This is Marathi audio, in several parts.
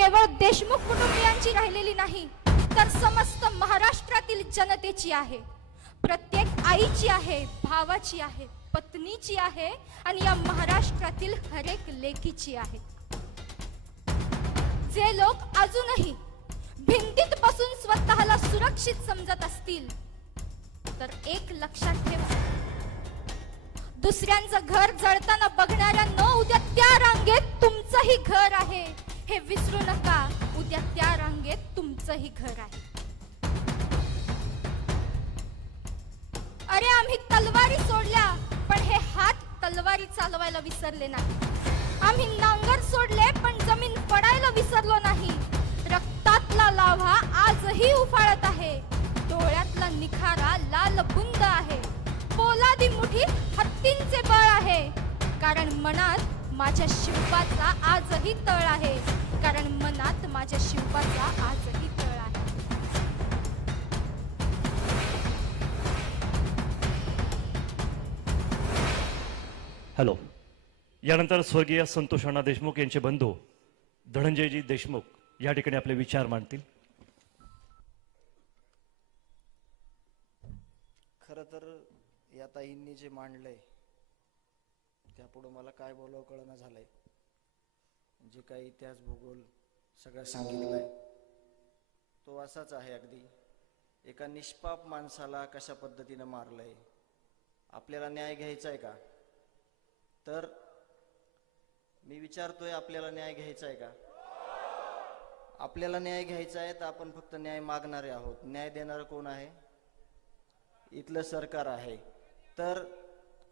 केवळ देशमुख कुटुंबियांची राहिलेली नाही, तर समस्त महाराष्ट्रातील जनतेची आहे. प्रत्येक आईची आहे, भावाची आहे, पत्नीची आहे आणि या महाराष्ट्रातील हरेक लेकीची आहे. जे लोक अजूनही भिंतीत बसून स्वतःला सुरक्षित समजत असतील तर एक लक्षात ठेवा, दुसऱ्यांचं घर जळताना बघणाऱ्या न उद्या त्या रांगेत तुमचंही घर आहे हे विसरू नका. उद्या त्या रांगेत तुमचंही घर आहे. अरे आम्ही तलवारी सोडल्या, पण हे हात तलवारी चालवायला विसरले नाही. आम्ही नांगर सोडले, पण जमीन पडायला विसरलो नाही. रक्तातला लाव्हा आजही उफाळत आहे. डोळ्यातला निखारा लाल बुंद आहे. पोलादी मुठीत हत्तींचे बळ आहे. कारण मनात माझ्या शिवबाचा आजही तळ आहे. कारण मनात माझ्या शिवबाचा आजही तळ आहे. हॅलो. यानंतर स्वर्गीय संतोष अण्णा देशमुख यांचे बंधू धनंजयजी देशमुख या ठिकाणी आपले विचार मांडतील. खरं तर या ताईंनी जे मांडलंय त्यापुढे मला काय बोलावं कळना झालंय. जे काही इतिहास भूगोल सगळं सांगितलंय तो असाच आहे. अगदी एका निष्पाप माणसाला कशा पद्धतीनं मारलंय. आपल्याला न्याय घ्यायचा आहे का? तर मी विचारतोय, आपल्याला न्याय घ्यायचा आहे का? आपल्याला न्याय घ्यायचा आहे तर आपण फक्त न्याय मागणारे आहोत. न्याय देणारं कोण आहे? इथलं सरकार आहे. तर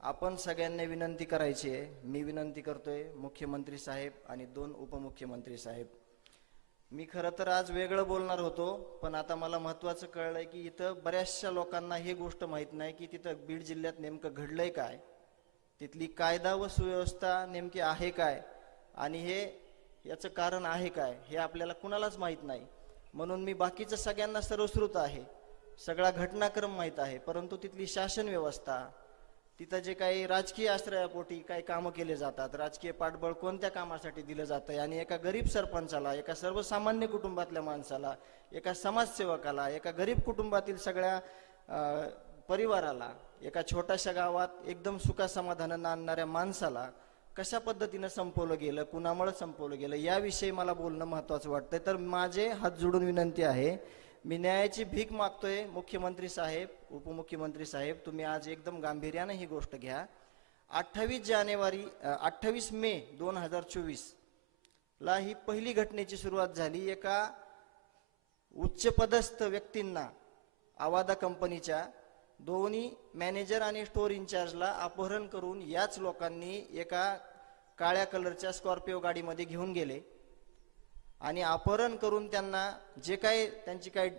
आपण सगळ्यांनी विनंती करायची आहे. मी विनंती करतोय मुख्यमंत्री साहेब आणि 2 उपमुख्यमंत्री साहेब. मी खरं तर आज वेगळं बोलणार होतो, पण आता मला महत्त्वाचं कळलंय की इथं बऱ्याचशा लोकांना ही गोष्ट माहीत नाही की तिथं बीड जिल्ह्यात नेमकं घडलंय काय, तिथली कायदा व सुव्यवस्था नेमकी आहे काय, आणि हे याचं कारण आहे काय हे आपल्याला कुणालाच माहीत नाही. म्हणून मी बाकीचं सगळ्यांना सर्वश्रुत आहे, सगळा घटनाक्रम माहीत आहे, परंतु तिथली शासन व्यवस्था, तिथं जे काही राजकीय आश्रयापोटी काही कामं केले जातात, राजकीय पाठबळ कोणत्या कामासाठी दिलं जातं, आणि एका गरीब सरपंचाला, एका सर्वसामान्य कुटुंबातल्या माणसाला, एका समाजसेवकाला, एका गरीब कुटुंबातील सगळ्या परिवाराला, एका छोट्याशा गावात एकदम सुखासमाधानानं आणणाऱ्या माणसाला कशा पद्धतीनं संपवलं गेलं, कुणामुळे संपवलं गेलं, याविषयी मला बोलणं महत्त्वाचं वाटतंय. तर माझे हात जोडून विनंती आहे, मी न्यायाची भीक मागतोय. मुख्यमंत्री साहेब, उपमुख्यमंत्री साहेब, तुम्ही आज एकदम गांभीर्यानं ही गोष्ट घ्या. 28 मे 2024 ला ही पहिली घटनेची सुरुवात झाली. एका उच्चपदस्थ व्यक्तींना, आवादा कंपनीच्या दोन्ही मॅनेजर आणि स्टोअर इन्चार्जला अपहरण करून याच लोकांनी एका काळ्या कलरच्या स्कॉर्पिओ गाडीमध्ये घेऊन गेले आणि अपहरण करून त्यांना जे काही त्यांची काही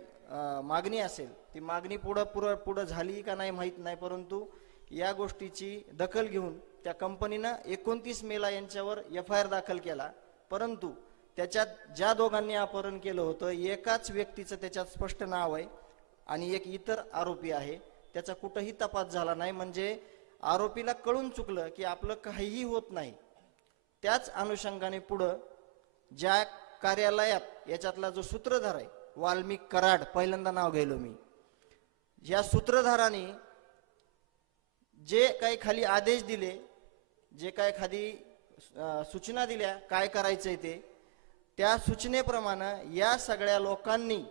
मागणी असेल ती मागणी पुढं झाली का नाही माहीत नाही, परंतु या गोष्टीची दखल घेऊन त्या कंपनीनं 29 मेला यांच्यावर FIR दाखल केला. परंतु त्याच्यात ज्या दोघांनी अपहरण केलं होतं एकाच व्यक्तीचं त्याच्यात स्पष्ट नाव आहे आणि एक इतर आरोपी आहे, त्याचा कुठंही तपास झाला नाही. म्हणजे आरोपीला कळून चुकलं की आपलं काहीही होत नाही. त्याच अनुषंगाने पुढं ज्या कार्यालयात याच्यातला जो सूत्रधार आहे वाल्मिक कराड, पहिल्यांदा नाव घ्यायलो मी, या सूत्रधाराने जे काही खाली आदेश दिले, जे काही खाली सूचना दिल्या काय करायचंय ते, त्या सूचनेप्रमाणे या सगळ्या लोकांनी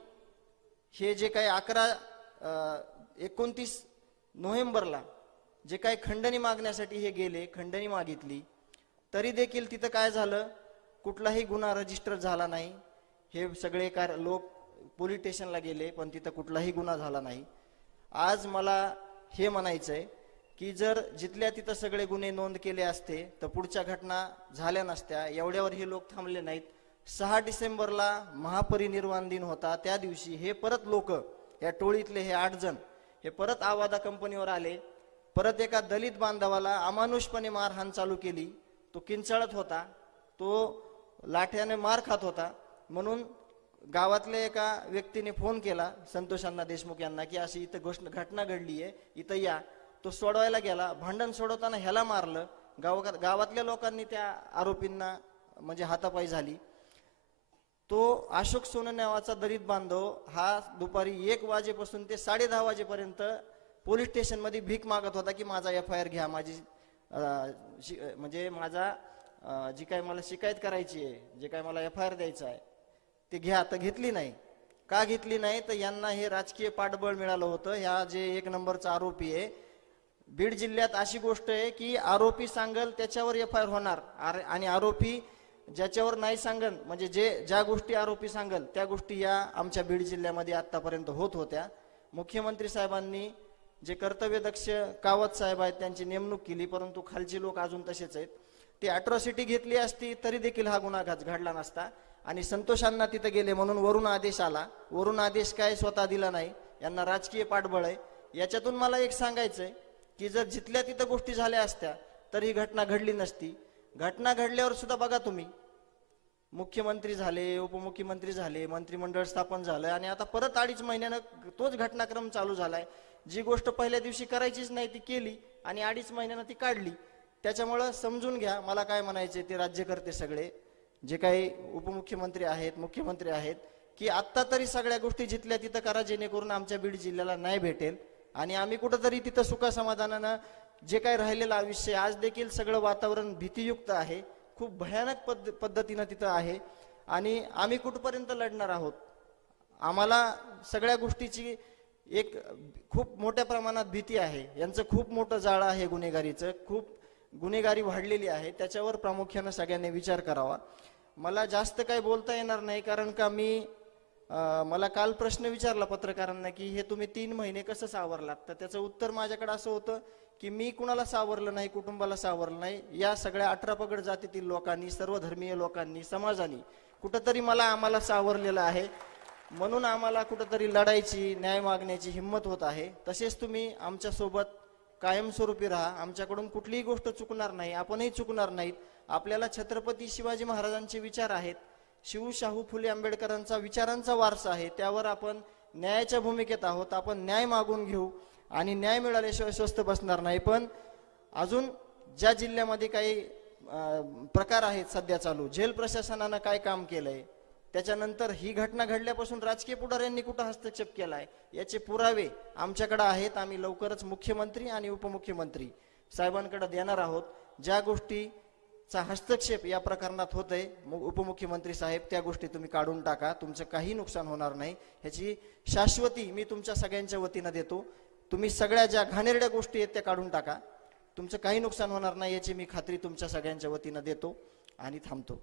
हे जे काही 29 नोव्हेंबरला जे काही खंडणी मागण्यासाठी हे गेले, खंडणी मागितली, तरी देखील तिथं काय झालं, कुठलाही गुन्हा रजिस्टर झाला नाही. हे सगळे लोक पोलीस स्टेशनला गेले पण तिथं कुठलाही गुन्हा झाला नाही. आज मला हे म्हणायचंय की जर जिथल्या तिथं सगळे गुन्हे नोंद केले असते तर पुढच्या घटना झाल्या नसत्या. एवढ्यावर हे लोक थांबले नाहीत. 6 डिसेंबरला महापरिनिर्वाण दिन होता, त्या दिवशी हे परत लोक, या टोळीतले हे 8 जण हे परत आवादा कंपनीवर आले. परत एका दलित बांधवाला अमानुषपणे मारहाण चालू केली. तो किंचाळत होता, तो लाठ्याने मार खात होता. म्हणून गावातल्या एका व्यक्तीने फोन केला संतोष अण्णा देशमुख यांना की अशी इथं घटना घडली आहे, इथं या. तो सोडवायला गेला, भांडण सोडवताना ह्याला मारलं. गावातल्या लोकांनी त्या आरोपींना म्हणजे हातापाई झाली. तो अशोक सोनवणे नावाचा दलित बांधव हा दुपारी 1 वाजेपासून ते 10:30 वाजेपर्यंत पोलीस स्टेशनमध्ये भीक मागत होता की माझा FIR घ्या, माझी म्हणजे माझा जी काय मला शिकायत करायची आहे, जे काय मला FIR द्यायचं आहे ते घ्या. तर घेतली नाही. का घेतली नाही? तर यांना हे राजकीय पाठबळ मिळालं होतं. ह्या जे 1 नंबरचा आरोपी आहे, बीड जिल्ह्यात अशी गोष्ट आहे की आरोपी सांगल त्याच्यावर FIR होणार आणि आरोपी ज्याच्यावर नाही सांगल, म्हणजे ज्या गोष्टी आरोपी सांगल त्या गोष्टी या आमच्या बीड जिल्ह्यामध्ये आतापर्यंत होत होत्या. मुख्यमंत्री साहेबांनी जे कर्तव्यदक्ष कावत साहेब आहेत त्यांची नेमणूक केली, परंतु खालची लोक अजून तसेच आहेत. ती अॅट्रॉसिटी घेतली असती तरी देखील हा गुन्हा घडला नसता. आणि संतोषांना तिथे गेले म्हणून वरून आदेश आला. वरून आदेश काय स्वतः दिला नाही, यांना राजकीय पाठबळ आहे. याच्यातून मला एक सांगायचंय की जर जिथल्या तिथं गोष्टी झाल्या असत्या तर ही घटना घडली नसती. घटना घडल्यावर सुद्धा बघा तुम्ही, मुख्यमंत्री झाले, उपमुख्यमंत्री झाले, मंत्रिमंडळ स्थापन झालं आणि आता परत 2.5 महिन्यानं तोच घटनाक्रम चालू झालाय. जी गोष्ट पहिल्या दिवशी करायचीच नाही ती केली आणि 2.5 महिन्यानं ती काढली. त्याच्यामुळं समजून घ्या, मला काय म्हणायचे ते राज्यकर्ते सगळे जे काही उपमुख्यमंत्री आहेत, मुख्यमंत्री आहेत, की आत्ता तरी सगळ्या गोष्टी जिथल्या तिथं करा जेणेकरून आमच्या बीड जिल्ह्याला न्याय भेटेल आणि आम्ही कुठंतरी तिथं सुखासमाधानानं जे काही राहिलेलं आयुष्य, आज देखील सगळं वातावरण भीतीयुक्त आहे, खूप भयानक पद्धतीनं तिथं आहे आणि आम्ही कुठपर्यंत लढणार आहोत. आम्हाला सगळ्या गोष्टीची एक खूप मोठ्या प्रमाणात भीती आहे. यांचं खूप मोठं जाळं आहे गुन्हेगारीचं, खूप गुन्हेगारी वाढलेली आहे. त्याच्यावर प्रामुख्यानं सगळ्यांनी विचार करावा. मला जास्त काही बोलता येणार नाही कारण का मला काल प्रश्न विचारला पत्रकारांना की हे तुम्ही 3 महिने कसं सावरलात, तर त्याचं उत्तर माझ्याकडे असं होतं की मी कुणाला सावरलं नाही, कुटुंबाला सावरलं नाही. या सगळ्या 18 पगड जातीतील लोकांनी, सर्व धर्मीय लोकांनी, समाजाने कुठंतरी आम्हाला सावरलेलं आहे. म्हणून आम्हाला कुठंतरी लढायची, न्याय मागण्याची हिंमत होत आहे. तसेच तुम्ही आमच्यासोबत कायमस्वरूपी राहा. आमच्याकडून कुठलीही गोष्ट चुकणार नाही, आपणही चुकणार नाहीत. आपल्याला छत्रपती शिवाजी महाराजांचे विचार आहेत, शिव शाहू फुले आंबेडकरांचा विचारांचा वारसा आहे, त्यावर आपण न्यायाच्या भूमिकेत आहोत. आपण न्याय मागून घेऊ आणि न्याय मिळाल्याशिवाय स्वस्थ बसणार नाही. पण अजून ज्या जिल्ह्यामध्ये काही प्रकार आहेत सध्या चालू, जेल प्रशासनानं काय काम केलंय, त्याच्यानंतर ही घटना घडल्यापासून राजकीय पुढाऱ्यांनी कुठं हस्तक्षेप केलाय याचे पुरावे आमच्याकडे आहेत. आम्ही लवकरच मुख्यमंत्री आणि उपमुख्यमंत्री साहेबांकडे देणार आहोत. ज्या गोष्टीचा हस्तक्षेप या प्रकरणात होतंय, उपमुख्यमंत्री साहेब त्या गोष्टी तुम्ही काढून टाका, तुमचं काही नुकसान होणार नाही. ह्याची शाश्वती मी तुमच्या सगळ्यांच्या वतीनं देतो. तुम्ही सगळ्या ज्या घाणेरड्या गोष्टी आहेत त्या काढून टाका, तुमचं काही नुकसान होणार नाही याची मी खात्री तुमच्या सगळ्यांच्या वतीनं देतो आणि थांबतो.